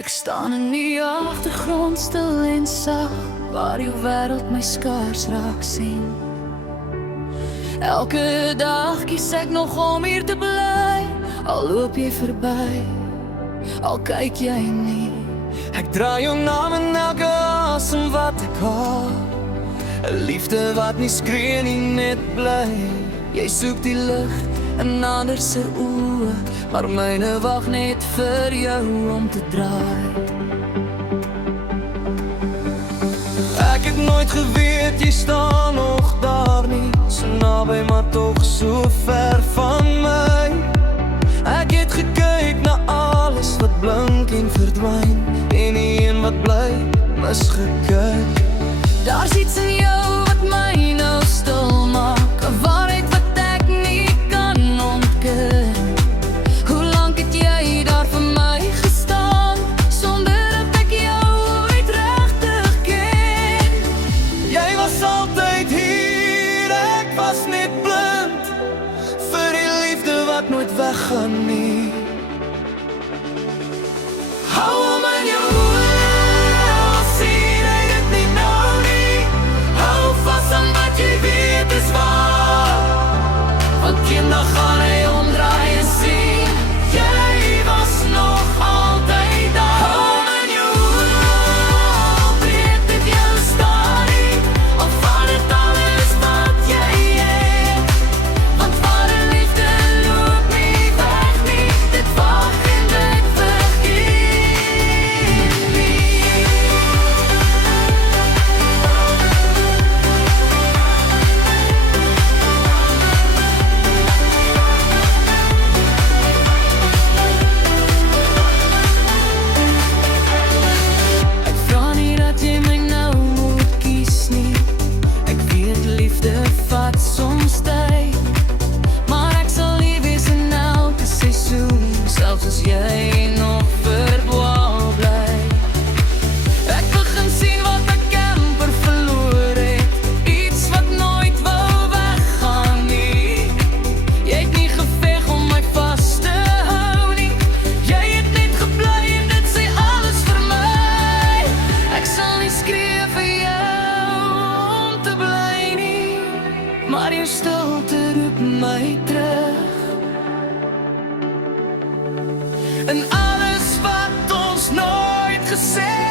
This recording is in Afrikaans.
Ek staan in die agtergrond stil en sag, waar jou wêreld my skaars raak sien. Elke dag kies ek nog om hier te bly, al loop jy verby, al kyk jy nie. Ek dra jou naam in elke asem wat ek haal, 'n liefde wat nie skree nie, net bly. Jy soek die lig in ander se oë, maar myne wag net vir jou om te draai. Ek het nooit geweet jy staan nog daar nie, so naby maar tog so ver van my. Ek het gekyk na alles wat blink en verdwyn, en die een wat bly, misgekyk. Daar's iets in jou wat my nou stil maak, 'n waarheid wat ek nie kan ontken. Hoe lank het jy daar vir my gestaan, sonder dat ek jou ooit regtig ken? Jy was altyd hier, ek was net blind vir die liefde wat nooit weggaan nie. Hou hom in jou oë, al sien hy dit nie nou nie. Hou vas aan wat jy weet is waar, want eendag gaan hy omdraai en sien, jy was nog altyd daar. Hou hom in jou oë, al breek dit jou staan nie, al vat dit alles wat jy het, want ware liefde loop nie weg nie, dit wag en dit vergeet nie. Ek vra nie dat jy my nou moet kies nie, ek weet liefde vat soms tyd, maar ek sal hier wees in elke seisoen, selfs as jy nog verdwaal bly. Ek begin sien wat ek amper verloor het, iets wat nooit wou weggaan nie. Jy het nie geveg om my vas te hou nie, jy het net gebly en dit sê alles vir my. Ek sal nie skree vir jou om te bly nie, maar jou stilte roep my terug. En alles wat ons nooit gesê